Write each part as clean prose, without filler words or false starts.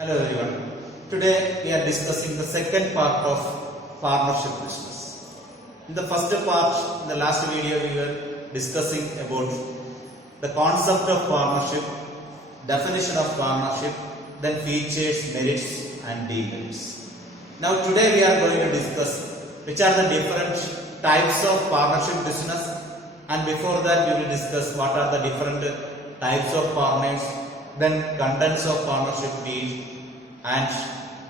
Hello everyone. Today we are discussing the second part of partnership business. In the first part, in the last video, we were discussing about the concept of partnership, definition of partnership, then features, merits and demerits. Now today we are going to discuss which are the different types of partnership business, and before that we will discuss what are the different types of partners, then contents of partnership deed and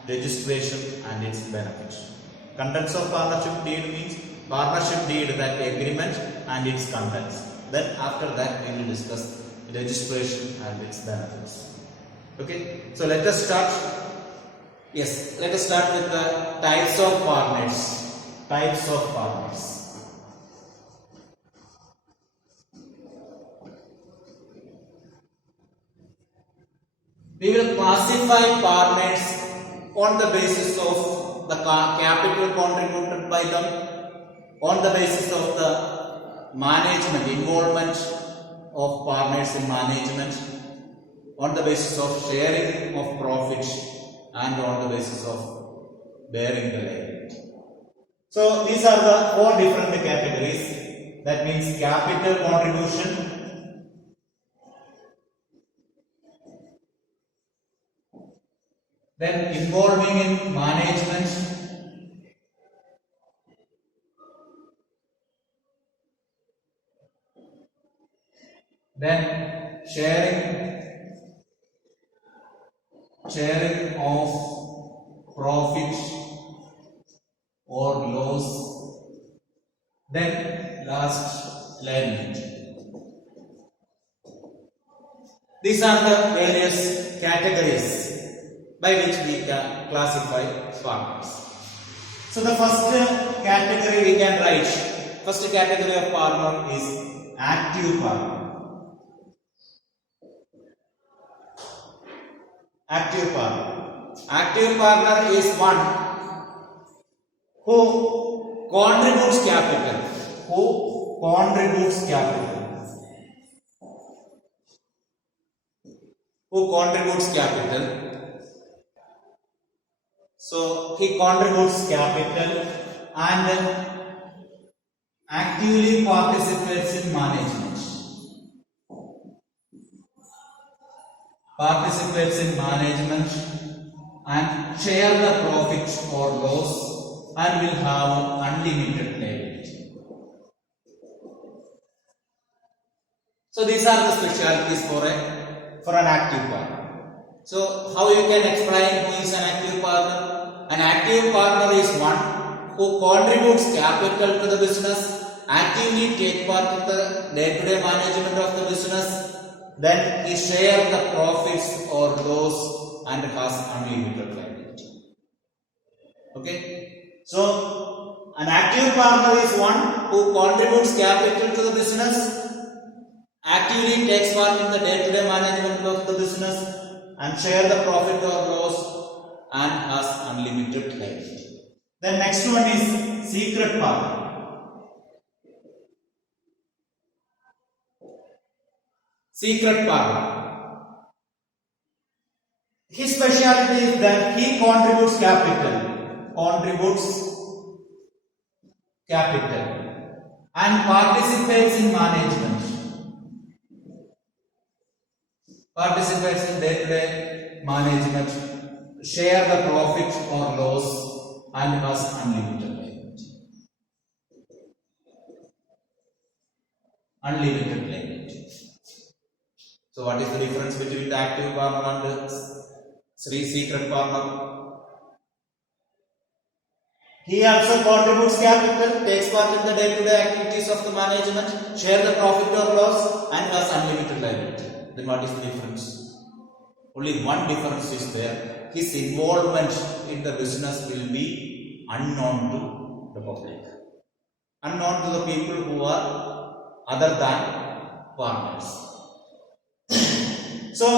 registration and its benefits. Contents of partnership deed means partnership deed, that agreement and its contents. Then after that we will discuss registration and its benefits. Okay, so let us start. Yes, let us start with the types of partners. Types of partners. We will classify partners on the basis of the capital contributed by them, on the basis of the management, involvement of partners in management, on the basis of sharing of profit, and on the basis of bearing the liability. So these are the four different categories. That means capital contribution, then involving in management, then sharing of profit or loss, then last liability. These are the various categories by which we can classify partners. So the first category we can write, first category of partner is active partner. Active partner. Active partner is one who contributes capital. Who contributes capital. Who contributes capital. So he contributes capital and actively participates in management. Participates in management and share the profit or loss and will have unlimited liability. So these are the specialities for an active partner. So how you can explain who is an active partner? An active partner is one who contributes capital to the business, actively take part in the day-to-day management of the business, then he shares the profits or loss and has unlimited liability. Okay, so an active partner is one who contributes capital to the business, actively takes part in the day-to-day management of the business and share the profit or loss and has unlimited liability. The next one is secret partner. Secret partner. His specialty is that he contributes capital. And participates in management. Participates in day-to-day management, share the profit or loss and has unlimited liability. Unlimited liability. So what is the difference between the active partner and the secret partner? He also contributes capital, takes part in the day-to-day activities of the management, share the profit or loss and has unlimited liability. Then what is the difference? Only one difference is there. His involvement in the business will be unknown to the public. Unknown to the people who are other than partners. So,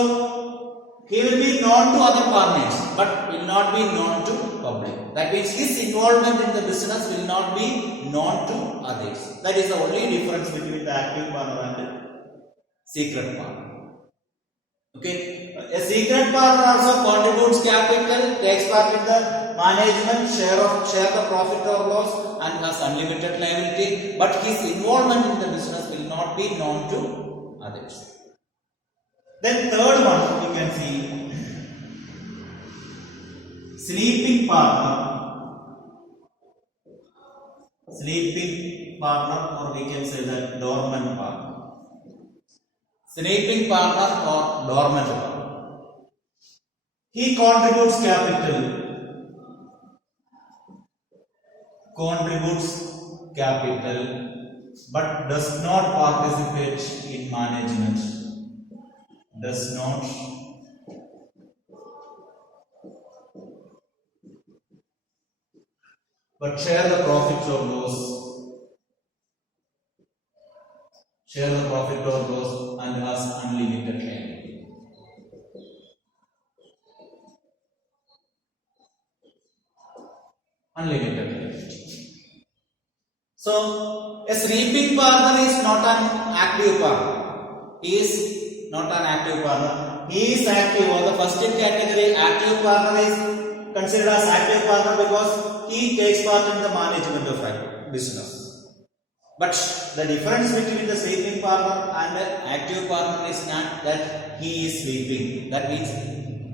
he will be known to other partners but will not be known to public. That means his involvement in the business will not be known to others. That is the only difference between the active partner and the secret partner. Okay, a secret partner also contributes part in the management, share the profit or loss, and has unlimited liability, but his involvement in the business will not be known to others. Then third one you can see, sleeping partner, or we can say that dormant partner. Sleeping partner or dormant partner. He contributes capital, but does not participate in management. Does not but share the profit or loss. Share the profit or loss and has unlimited liability. Unlimited liability. So, a sleeping partner is not an active partner. He is not an active partner. He is active. On the first category, active partner is considered as active partner because he takes part in the management of business. But the difference between the sleeping partner and the active partner is not that he is sleeping. That means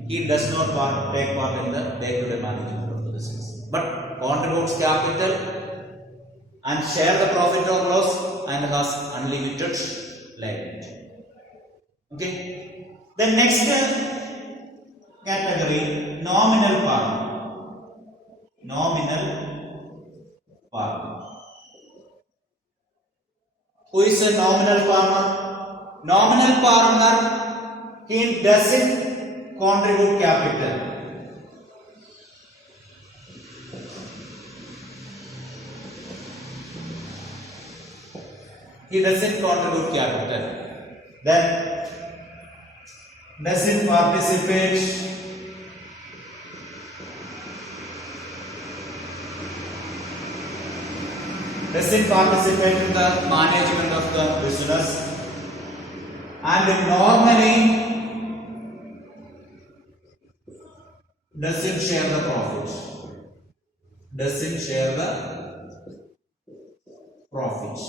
he does not take part in the day-to-day management of the business, but contributes capital and share the profit or loss and has unlimited liability. Okay. The next category, nominal partner. Nominal partner. Who is a nominal partner? Nominal partner, he doesn't contribute capital. He doesn't contribute capital. Then doesn't participate in the management of the business, and normally doesn't share the profit.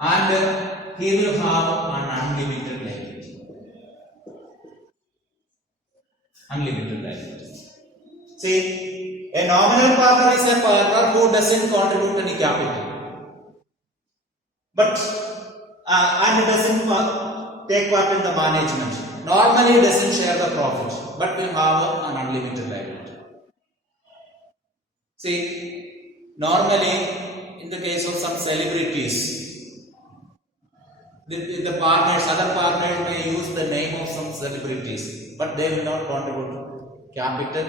And he will have an unlimited liability. See, a nominal partner is a partner who doesn't contribute any capital, but and doesn't take part in the management. Normally doesn't share the profit, but will have an unlimited liability. See, normally in the case of some celebrities, the partners, other partners may use the name of some celebrities, but they will not contribute capital,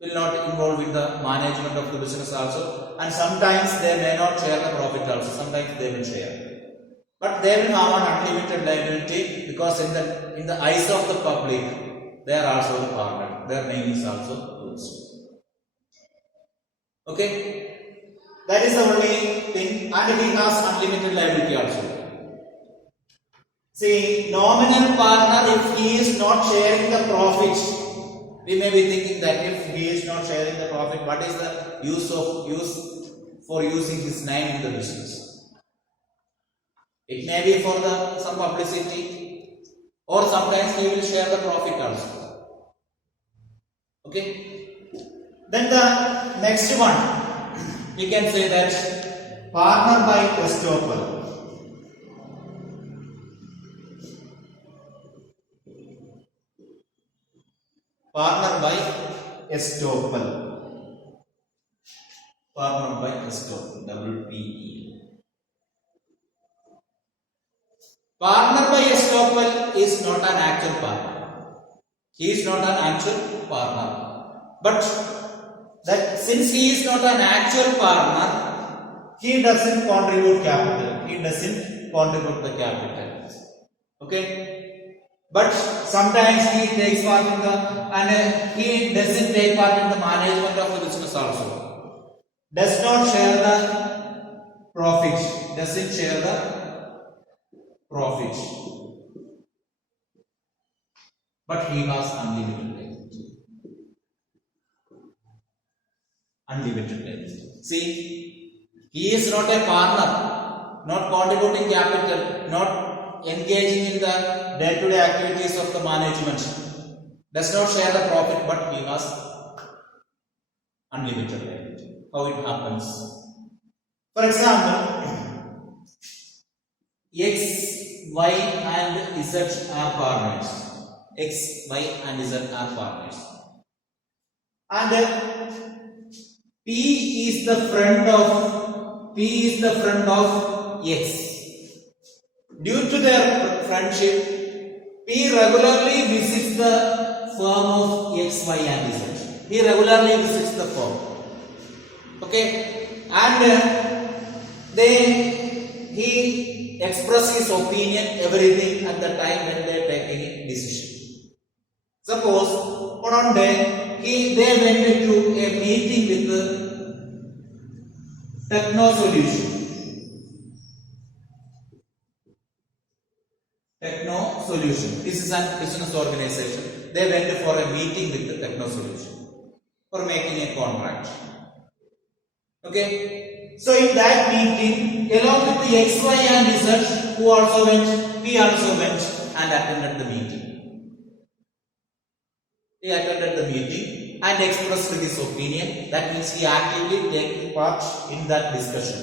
will not involve in the management of the business also, and sometimes they may not share the profit also. Sometimes they will share, but they will have an unlimited liability because in the eyes of the public, they are also the partner. Their name is also used. Okay, that is the only thing, and he has unlimited liability also. See, nominal partner, if he is not sharing the profit, we may be thinking that if he is not sharing the profit, what is the use for using his name in the business? It may be for some publicity, or sometimes he will share the profit also. Okay. Then the next one, we can say that partner by estoppel. Partner by estoppel. Partner by estoppel. Double PE. Partner by estoppel is not an actual partner. He is not an actual partner. But that since he is not an actual partner, he doesn't contribute capital. He doesn't contribute the capital. Okay. But sometimes he takes part in and he doesn't take part in the management of the business also. Does not share the profit. Doesn't share the profit. But he has unlimited liability. unlimited liability. See, he is not a partner, not contributing capital, not engaging in the day-to-day activities of the management, does not share the profit, but he has unlimited liability. How it happens? For example, X, Y and Z are partners. X, Y and Z are partners. And P is the friend of X. Due to their friendship, P regularly visits the firm of X, Y and Z. He regularly visits the firm. Okay, and he expresses his opinion, everything at the time when they are taking a decision. Suppose one day they went into a meeting with the Techno Solution. Techno Solution. This is a business organization. They went for a meeting with the Techno Solution for making a contract. Okay. So in that meeting, along with the X, Y and Z, who also went, he also went and attended the meeting. He attended the meeting and expressed his opinion. That means he actively taking part in that discussion.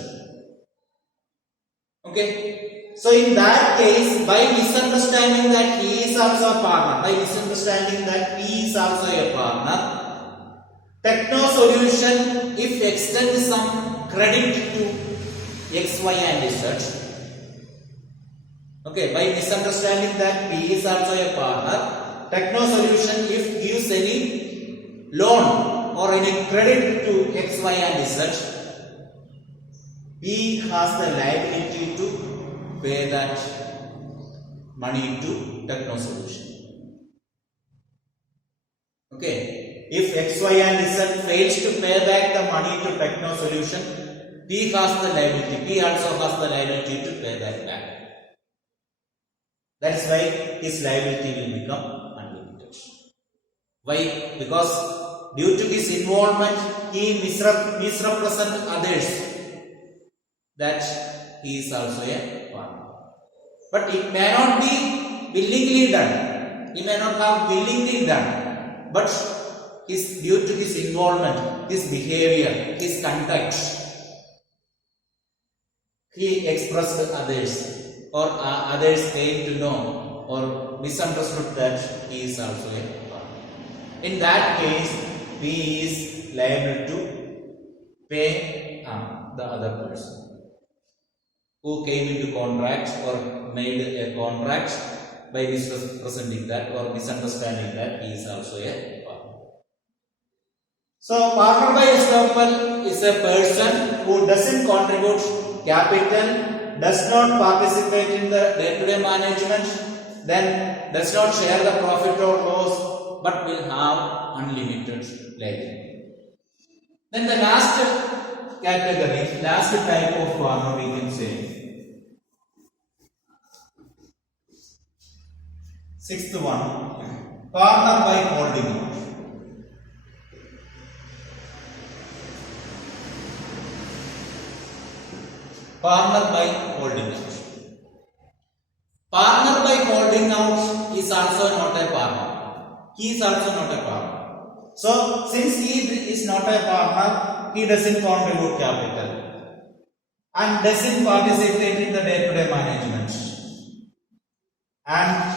Okay. So in that case, by misunderstanding that he is also a partner, by misunderstanding that he is also a partner, Techno Solution, if extend some credit to X, Y and Z, okay, by misunderstanding that P is also a partner, Techno Solution, if gives any loan or any credit to X, Y and Z, P has the liability to pay that money to Techno Solution. Okay. If X, Y and Z fails to pay back the money to Techno Solution, P has the liability. P also has the liability to pay that back. That is why his liability will become unlimited. Why? Because due to his involvement, he misrepresents others that he is also a partner. But it may not be willingly done. He may not have willingly done. But due to his involvement, his behavior, his conduct, he expressed others, or others came to know or misunderstood that he is also a partner. In that case, he is liable to pay the other person who came into contract or made a contract by misrepresenting that or misunderstanding that he is also a partner. So, partner by estoppel is a person who doesn't contribute capital, does not participate in the day-to-day management, then does not share the profit or loss, but will have unlimited liability. Then the last category, last type of partner we can say. Sixth one, partner by holding out. Partner by holding out. Partner by holding out is also not a partner. He is also not a partner. So, since he is not a partner, he doesn't contribute capital and doesn't participate in the day-to-day management and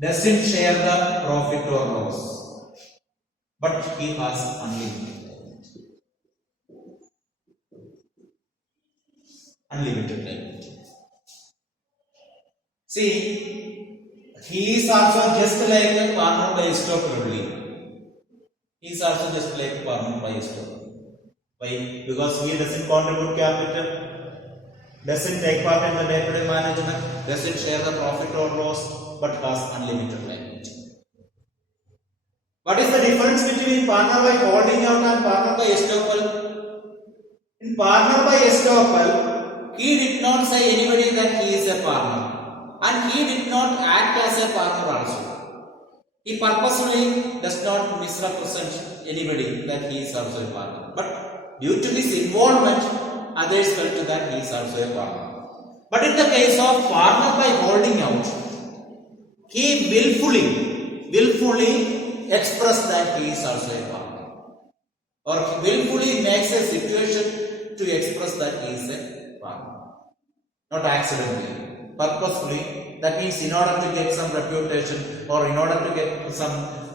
doesn't share the profit or loss, but he has unlimited liability. See, he is also just like a partner by estoppel only. He is also just like a partner by estoppel. Why? Because he doesn't contribute capital, doesn't take part in the day-to-day management, doesn't share the profit or loss, but has unlimited liability. What is the difference between partner by holding out and partner by estoppel? In partner by estoppel, he did not say anybody that he is a partner, and he did not act as a partner also. He purposefully does not misrepresent anybody that he is also a partner. But due to his involvement, others felt that he is also a partner. But in the case of partner by holding out, he willfully expressed that he is also a partner. Or willfully makes a situation to express that he is a partner. Not accidentally, purposefully. That means in order to get some reputation or in order to get some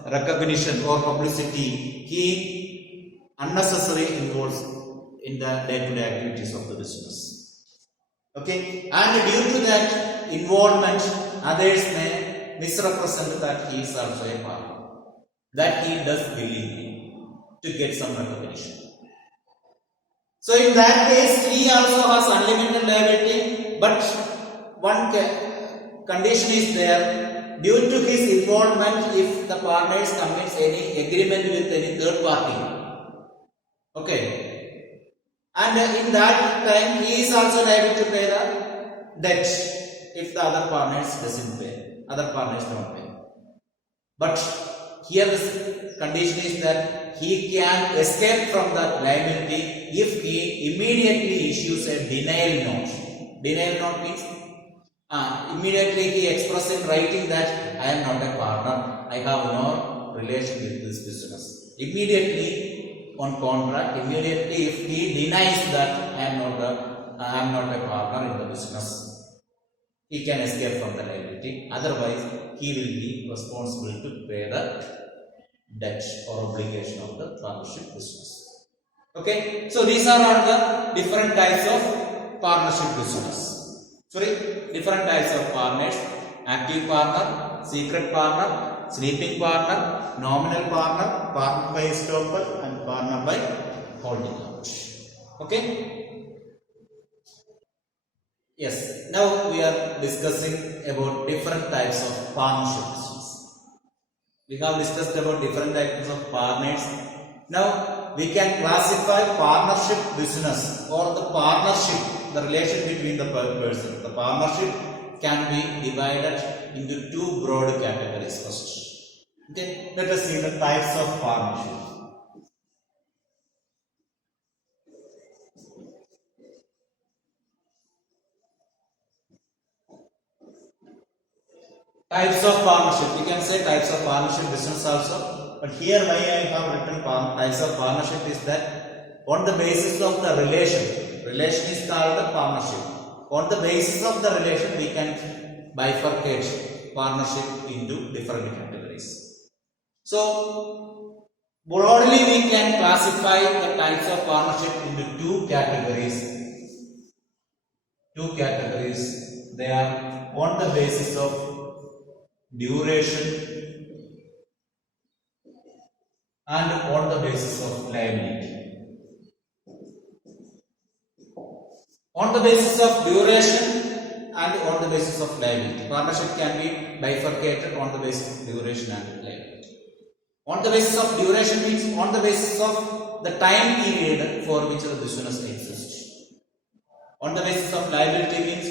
recognition or publicity, he unnecessarily involves in the day-to-day activities of the business. Okay, and due to that involvement, others may misrepresent that he is also a partner, that he does willingly to get some recognition. So in that case, he also has unlimited liability, but one condition is there. Due to his involvement, if the partners commits any agreement with any third party, okay, and in that time he is also liable to pay the debt if the other partners doesn't pay, other partners don't pay. But here the condition is that he can escape from that liability if he immediately issues a denial note. Denial note means immediately he expresses in writing that I am not a partner, I have no relation with this business. Immediately on contract, immediately if he denies that I am not a partner in the business, he can escape from the liability. Otherwise, he will be responsible to pay the debt or obligation of the partnership business. Okay, so these are all the different types of partnership business. Different types of partners: active partner, secret partner, sleeping partner, nominal partner, partner by estoppel, and partner by holding out. Okay. Yes. Now we are discussing about different types of partnership business. We have discussed about different types of partners. Now we can classify partnership business or the partnership, the relation between the person. The partnership can be divided into two broad categories first. Okay, let us see the types of partnership. Types of partnership. We can say types of partnership business also. But here why I have written types of partnership is that on the basis of the relation is called the partnership. On the basis of the relation, we can bifurcate partnership into different categories. So, broadly we can classify the types of partnership into two categories. They are on the basis of duration and on the basis of liability. On the basis of duration and on the basis of liability. Partnership can be bifurcated on the basis of duration and liability. On the basis of duration means on the basis of the time period for which the business exists. On the basis of liability means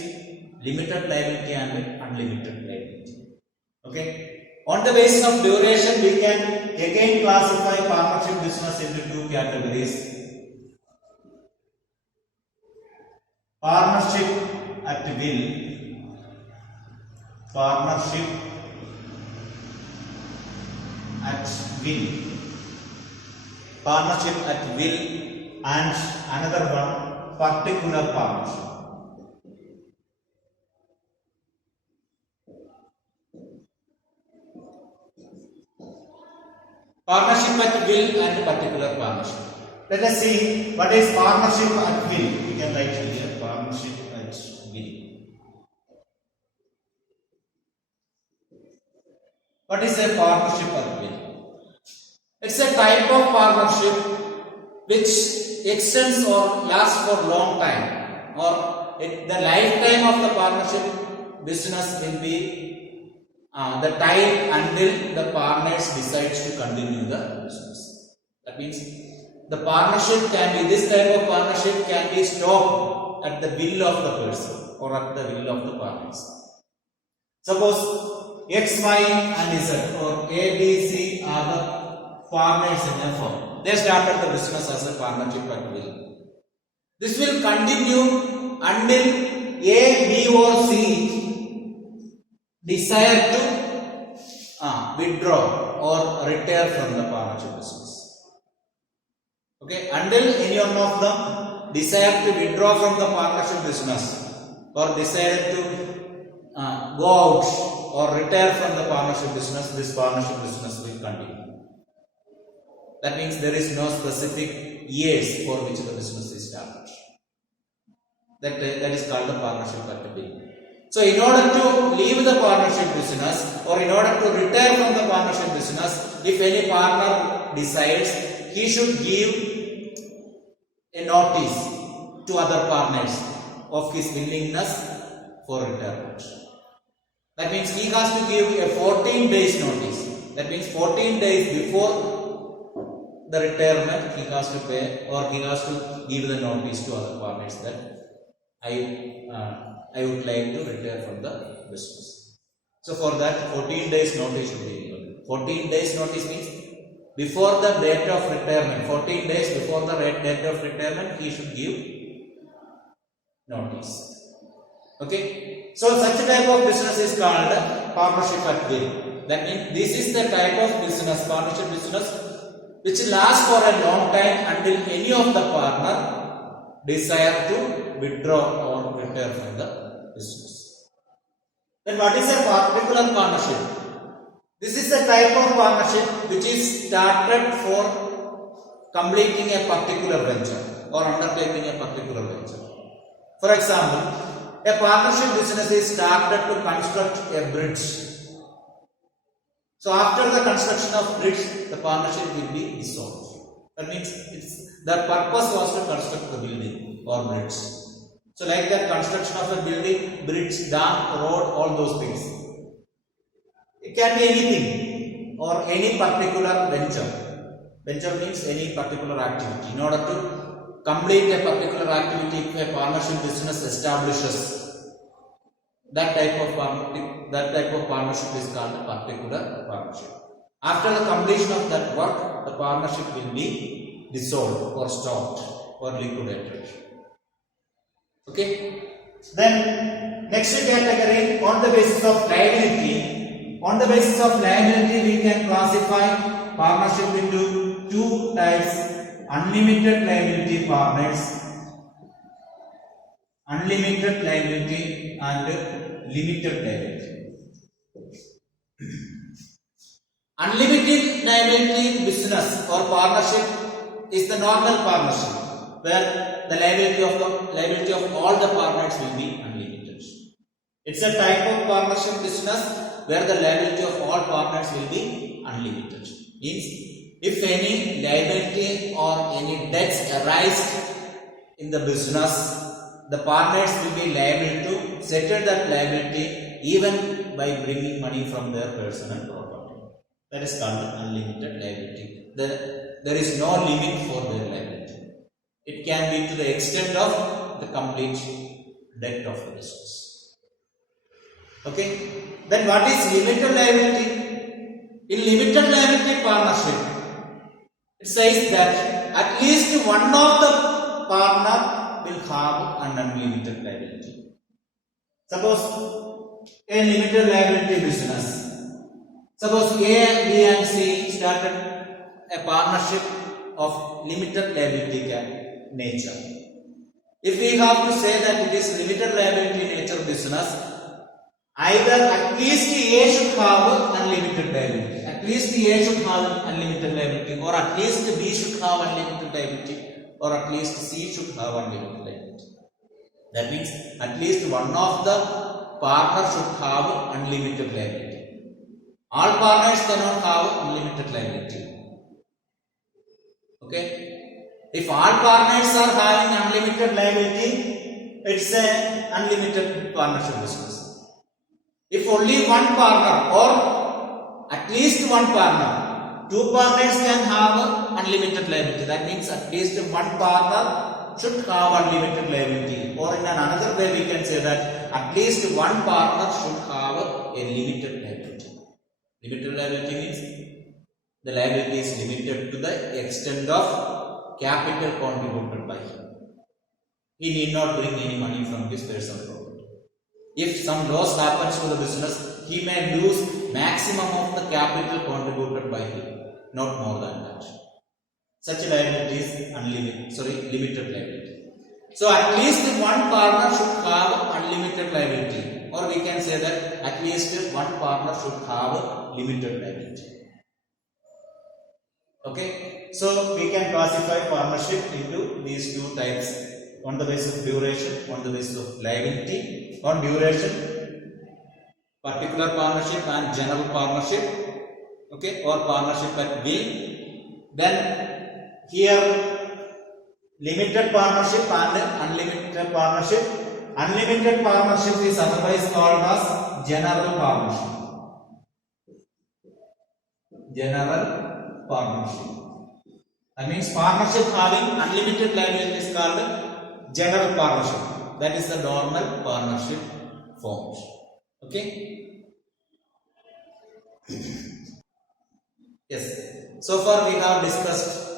limited liability and unlimited liability. Okay. On the basis of duration, we can again classify partnership business into two categories. Partnership at will. Partnership at will. Partnership at will, and another one, particular partnership. Partnership at will and particular partnership. Let us see what is partnership at will. We can write here partnership at will. What is a partnership at will? It's a type of partnership which extends or lasts for a long time, or the lifetime of the partnership business will be the time until the partners decides to continue the business. That means the partnership can be, this type of partnership can be stopped at the will of the person or at the will of the partners. Suppose X, Y and Z or A, B, C are the partners in a firm. They started the business as a partnership at will. This will continue until A, B or C desire to withdraw or retire from the partnership business. Okay, until any one of them desire to withdraw from the partnership business or desire to go out or retire from the partnership business, this partnership business will continue. That means there is no specific years for which the business is started. That is called the partnership at will. So in order to leave the partnership business or in order to retire from the partnership business, if any partner decides, he should give a notice to other partners of his willingness for retirement. That means he has to give a 14 days notice. That means 14 days before the retirement he has to pay or he has to give the notice to other partners that I would like to retire from the business. So for that 14 days notice should be given. 14 days notice means before the date of retirement, 14 days before the date of retirement he should give notice. Okay, so such a type of business is called partnership at will. That means this is the type of business, partnership business, which lasts for a long time until any of the partner desire to withdraw or retire from the business. Then what is a particular partnership? This is the type of partnership which is started for completing a particular venture or undertaking a particular venture. For example, a partnership business is started to construct a bridge. So after the construction of bridge, the partnership will be dissolved. That means the purpose was to construct the building or bridge. So like that construction of a building, bridge, dam, road, all those things. It can be anything or any particular venture. Venture means any particular activity. In order to complete a particular activity, if a partnership business establishes, that type of partnership is called a particular partnership. After the completion of that work, the partnership will be dissolved or stopped or liquidated. Okay. Then next category, on the basis of liability. On the basis of liability, we can classify partnership into two types: unlimited liability partners, unlimited liability and limited liability. Unlimited liability business or partnership is the normal partnership where the liability of all the partners will be unlimited. It's a type of partnership business where the liability of all partners will be unlimited. Means if any liability or any debts arise in the business, the partners will be liable to settle that liability even by bringing money from their personal property. That is called unlimited liability. There is no limit for their liability. It can be to the extent of the complete debt of the business. Okay. Then what is limited liability? In limited liability partnership, it says that at least one of the partner will have an unlimited liability. Suppose a limited liability business. Suppose A, B and C started a partnership of limited liability nature. If we have to say that it is limited liability nature business, either at least A should have unlimited liability, at least A should have unlimited liability, or at least B should have unlimited liability, or at least C should have unlimited liability. That means at least one of the partners should have unlimited liability. All partners cannot have unlimited liability. Okay. If all partners are having unlimited liability, it's an unlimited partnership business. If only one partner or at least one partner, two partners can have unlimited liability. That means at least one partner should have unlimited liability. Or in another way we can say that at least one partner should have a limited liability. Limited liability means the liability is limited to the extent of capital contributed by him. He need not bring any money from his personal property. If some loss happens to the business, he may lose maximum of the capital contributed by him, not more than that. Such liability is limited liability. So at least one partner should have unlimited liability, or we can say that at least one partner should have limited liability. Okay, so we can classify partnership into these two types, on the basis of duration, on the basis of liability. On duration, particular partnership and general partnership, okay, or partnership at will. Then here limited partnership and unlimited partnership. Unlimited partnership is otherwise called as general partnership. General partnership. That means partnership having unlimited liability is called general partnership. That is the normal partnership form. Okay. Yes. So far we have discussed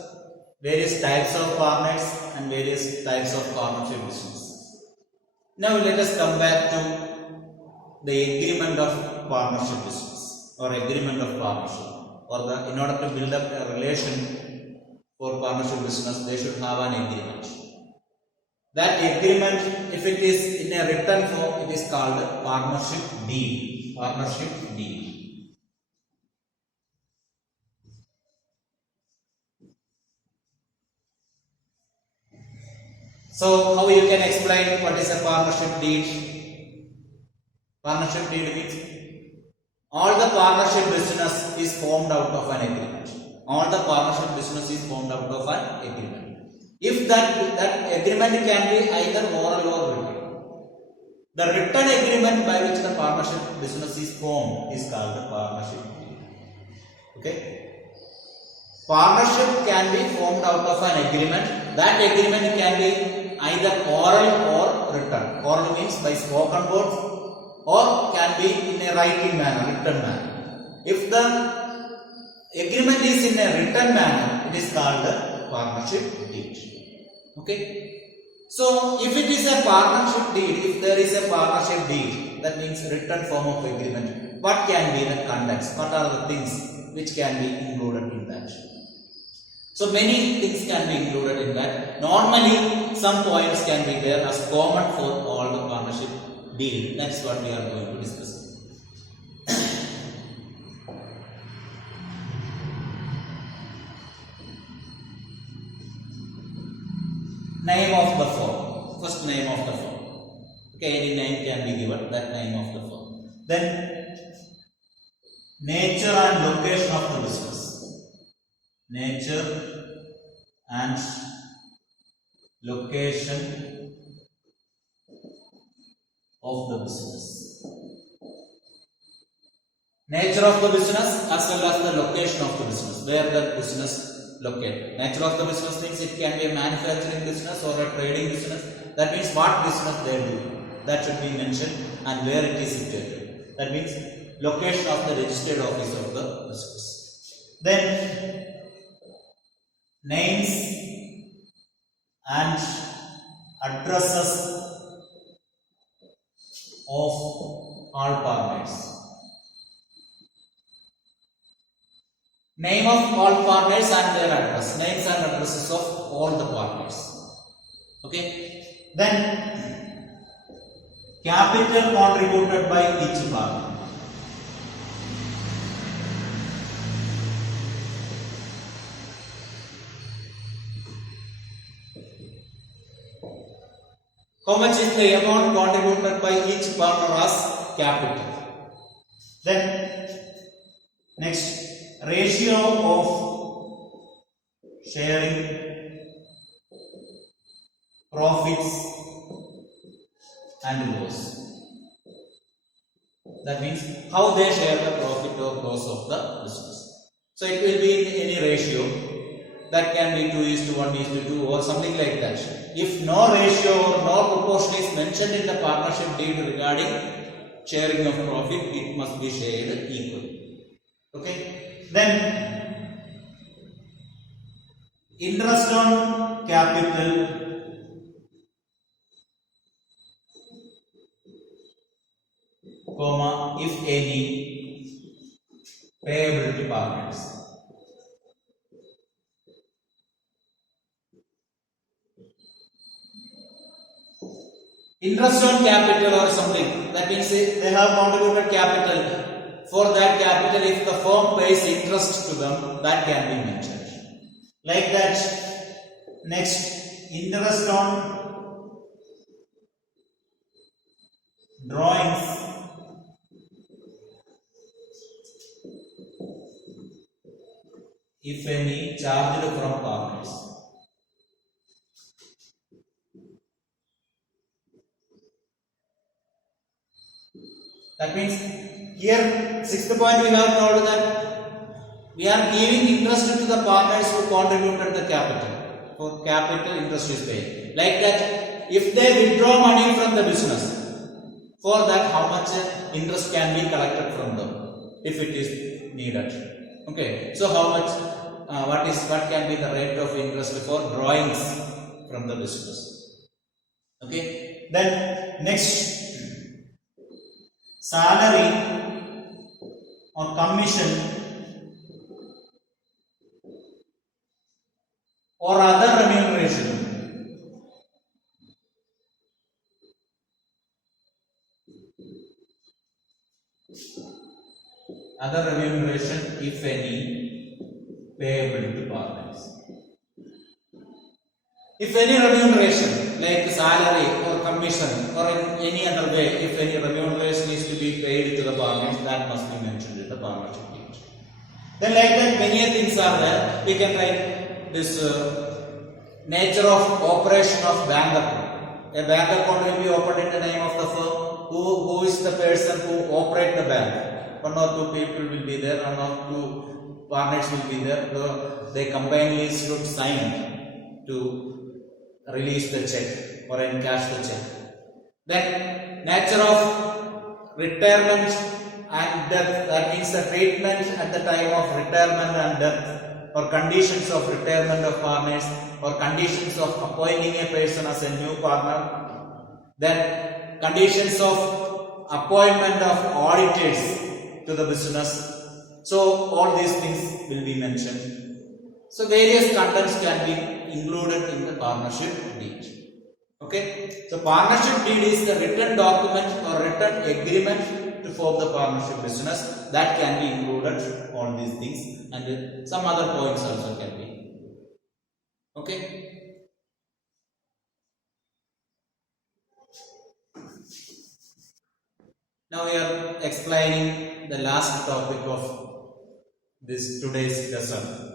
various types of partners and various types of partnership business. Now let us come back to the agreement of partnership business or agreement of partnership, or in order to build up a relation for partnership business, they should have an agreement. That agreement, if it is in a written form, it is called partnership deed. Partnership deed. So how you can explain what is a partnership deed? Partnership deed means all the partnership business is formed out of an agreement. All the partnership business is formed out of an agreement. If that agreement can be either oral or written. The written agreement by which the partnership business is formed is called the partnership deed. Okay. Partnership can be formed out of an agreement. That agreement can be either oral or written. Oral means by spoken words, or can be in a writing manner, written manner. If the agreement is in a written manner, it is called a partnership deed. Okay. So if it is a partnership deed, if there is a partnership deed, that means written form of agreement, what can be the contents? What are the things which can be included in that? So many things can be included in that. Normally, some points can be there as common for all the partnership deal. That's what we are going to discuss. Name of the firm. First name of the firm. Okay, any name can be given. That name of the firm. Then nature and location of the business. Nature and location of the business. Nature of the business as well as the location of the business. Where the business located. Nature of the business means it can be a manufacturing business or a trading business. That means what business they do. That should be mentioned and where it is situated. That means location of the registered office of the business. Then names and addresses of all partners. Name of all partners and their address. Names and addresses of all the partners. Okay. Then capital contributed by each partner. How much is the amount contributed by each partner as capital? Then next, ratio of sharing profits and loss. That means how they share the profit or loss of the business. So it will be in any ratio. That can be 2:1:2 or something like that. If no ratio or no proportion is mentioned in the partnership deed regarding sharing of profit, it must be shared equally. Okay. Then interest on capital comma if any payable to partners. Interest on capital or something, that means they have contributed capital. For that capital, if the firm pays interest to them, that can be mentioned. Like that. Next, interest on drawings if any charged from partners. That means here sixth point we have told that we are giving interest to the partners who contributed the capital. For capital, interest is paid. Like that, if they withdraw money from the business, for that how much interest can be collected from them if it is needed. Okay, so how much? What can be the rate of interest for drawings from the business? Okay, then next. Salary or commission or other remuneration. Other remuneration, if any, payable to partners. If any remuneration like salary or commission or in any other way, if any remuneration is to be paid to the partners, that must be mentioned in the partnership deed. Then like that many things are there. We can write this nature of operation of bank account. A bank account will be opened in the name of the firm. Who is the person who operate the bank? One or two people will be there, one or two partners will be there. They combinedly should sign to release the check or encash the check. Then nature of retirement and death, that means the treatment at the time of retirement and death, or conditions of retirement of partners, or conditions of appointing a person as a new partner. Then conditions of appointment of auditors to the business. So all these things will be mentioned. So various contents can be included in the partnership deed. Okay. So partnership deed is the written document or written agreement to form the partnership business. That can be included, all these things, and some other points also can be. Okay. Now we are explaining the last topic of this today's lesson.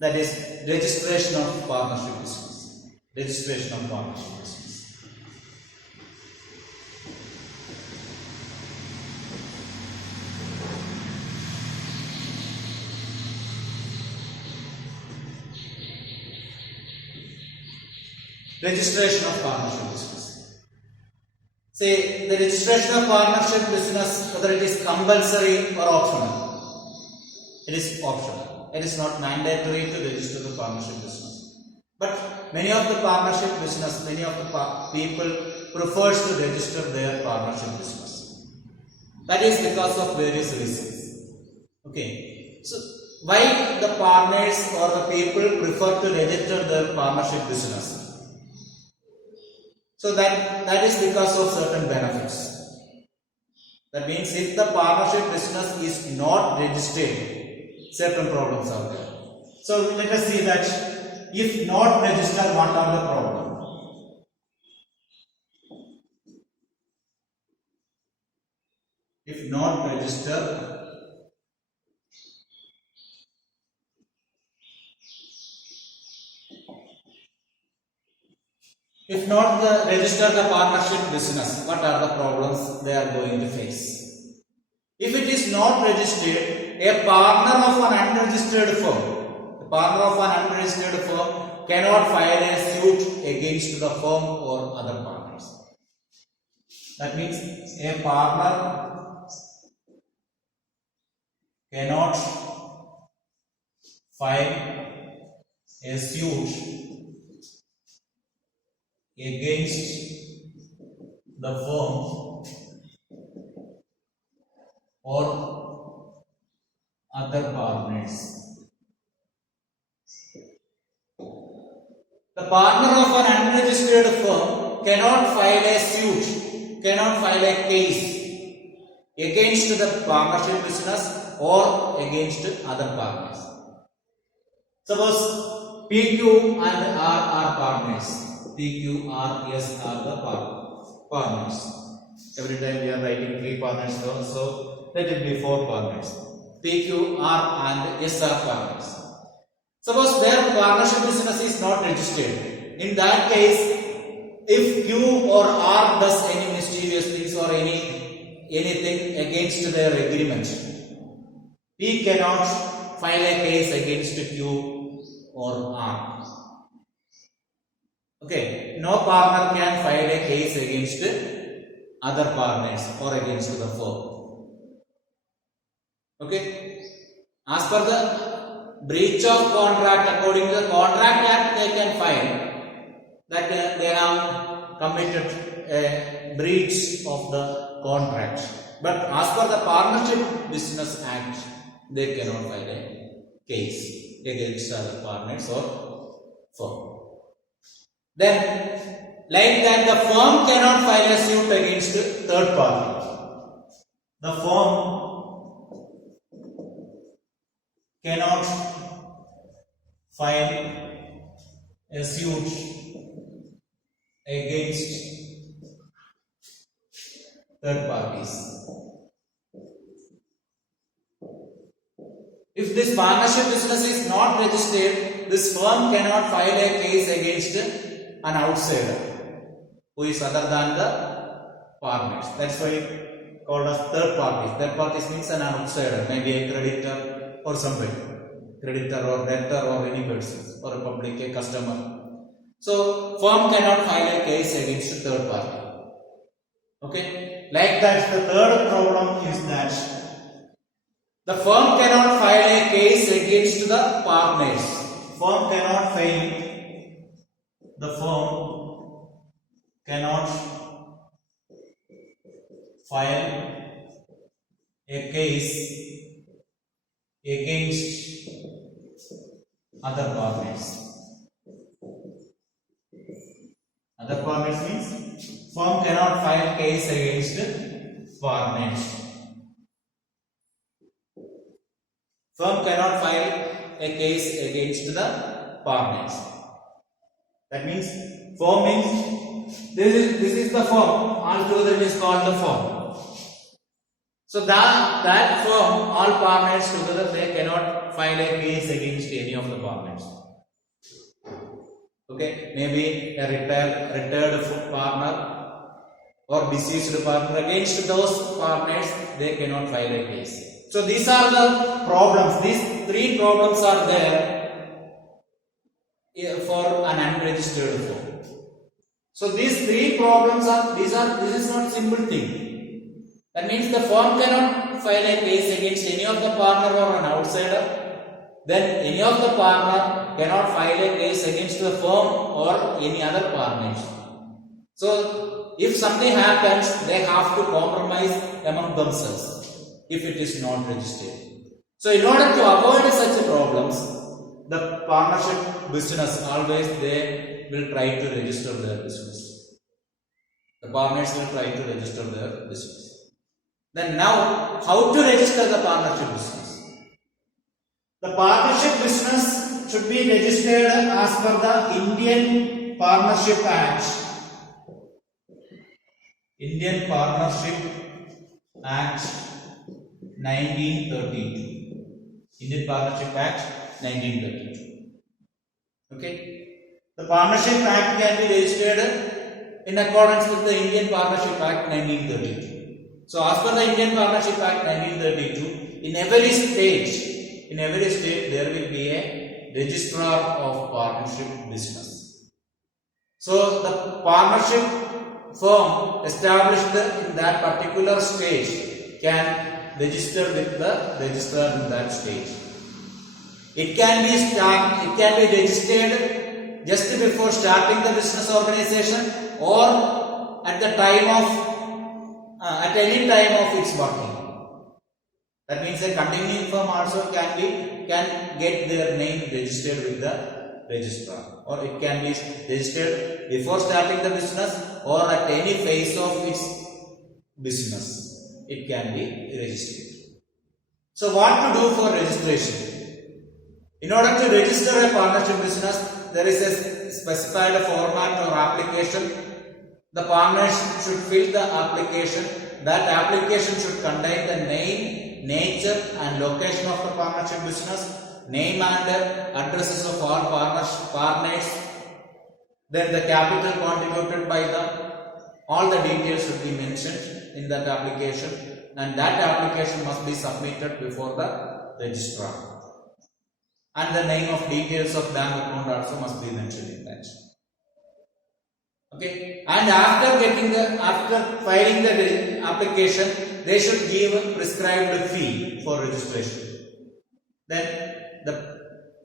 That is registration of partnership business. Registration of partnership business. Registration of partnership business. Say the registration of partnership business, whether it is compulsory or optional. It is optional. It is not mandatory to register the partnership business. But many of the partnership business, many of the people prefers to register their partnership business. That is because of various reasons. Okay. So why the partners or the people prefer to register their partnership business? So that is because of certain benefits. That means if the partnership business is not registered, certain problems are there. So let us see that if not registered, what are the problems? If not registered, if not register the partnership business, what are the problems they are going to face? If it is not registered, a partner of an unregistered firm cannot file a suit against the firm or other partners. That means a partner cannot file a suit against the firm or other partners. The partner of an unregistered firm cannot file a suit, cannot file a case against the partnership business or against other partners. Suppose PQ and R are partners. PQ, R, S are the partners. Every time we are writing 3 partners, so let it be 4 partners. PQ, R and S are partners. Suppose their partnership business is not registered. In that case, if Q or R does any mischievous things or anything against their agreement, P cannot file a case against Q or R. Okay, no partner can file a case against other partners or against the firm. Okay, as per the breach of contract, according to the Contract Act, they can file that they have committed a breach of the contract. But as per the Partnership Business Act, they cannot file a case against other partners or firm. Then, like that, the firm cannot file a suit against third party. The firm cannot file a suit against third parties. If this partnership business is not registered, this firm cannot file a case against an outsider who is other than the partners. That's why called as third parties. Third parties means an outsider, maybe a creditor or somebody, creditor or debtor or any person or a public, a customer. So firm cannot file a case against a third party. Okay, like that, the third problem is that the firm cannot file a case against the partners. Firm cannot file. The firm cannot file a case against other partners. Other partners means firm cannot file case against partners. Firm cannot file a case against the partners. That means firm means this is the firm. Altogether it is called the firm. So that firm, all partners together, they cannot file a case against any of the partners. Okay, maybe a retired partner or deceased partner, against those partners they cannot file a case. So these are the problems. These 3 problems are there for an unregistered firm. So these 3 problems are this is not simple thing. That means the firm cannot file a case against any of the partner or an outsider. Then any of the partner cannot file a case against the firm or any other partners. So if something happens, they have to compromise among themselves if it is not registered. So in order to avoid such problems, the partnership business always they will try to register their business. The partners will try to register their business. Then now, how to register the partnership business? The partnership business should be registered as per the Indian Partnership Act. Indian Partnership Act 1932. Indian Partnership Act 1932. Okay. The Partnership Act can be registered in accordance with the Indian Partnership Act 1932. So as per the Indian Partnership Act 1932, in every state there will be a registrar of partnership business. So the partnership firm established in that particular state can register with the registrar in that state. It can be registered just before starting the business organization or at the time of at any time of its working. That means a continuing firm also can get their name registered with the registrar, or it can be registered before starting the business or at any phase of its business. It can be registered. So what to do for registration? In order to register a partnership business, there is a specified format or application. The partners should fill the application. That application should contain the name, nature and location of the partnership business, name and addresses of all partners, then the capital contributed by them. All the details should be mentioned in that application, and that application must be submitted before the registrar. And the name of details of bank account also must be mentioned in that. Okay, and after filing the application, they should give a prescribed fee for registration. Then the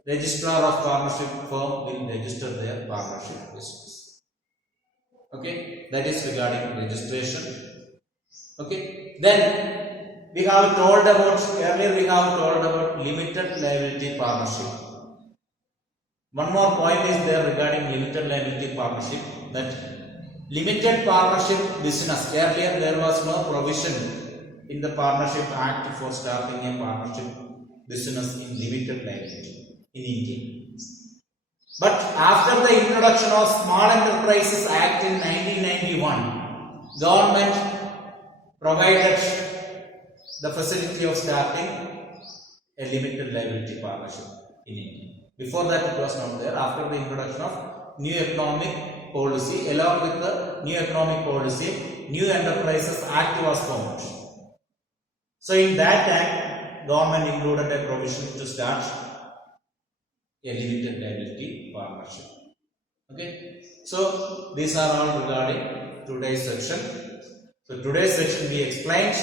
registrar of partnership firm will register their partnership business. Okay, that is regarding registration. Okay, then we have told about limited liability partnership. One more point is there regarding limited liability partnership, that limited partnership business, earlier there was no provision in the Partnership Act for starting a partnership business in limited liability in India. But after the introduction of Small Enterprises Act in 1991, government provided the facility of starting a limited liability partnership in India. Before that it was not there. After the introduction of new economic policy, along with the new economic policy, New Enterprises Act was formed. So in that act, government included a provision to start a limited liability partnership. Okay, so these are all regarding today's section. So today's section we explained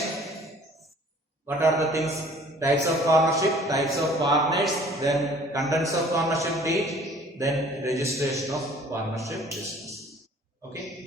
what are the things: types of partnership, types of partners, then contents of partnership deed, then registration of partnership business. Okay.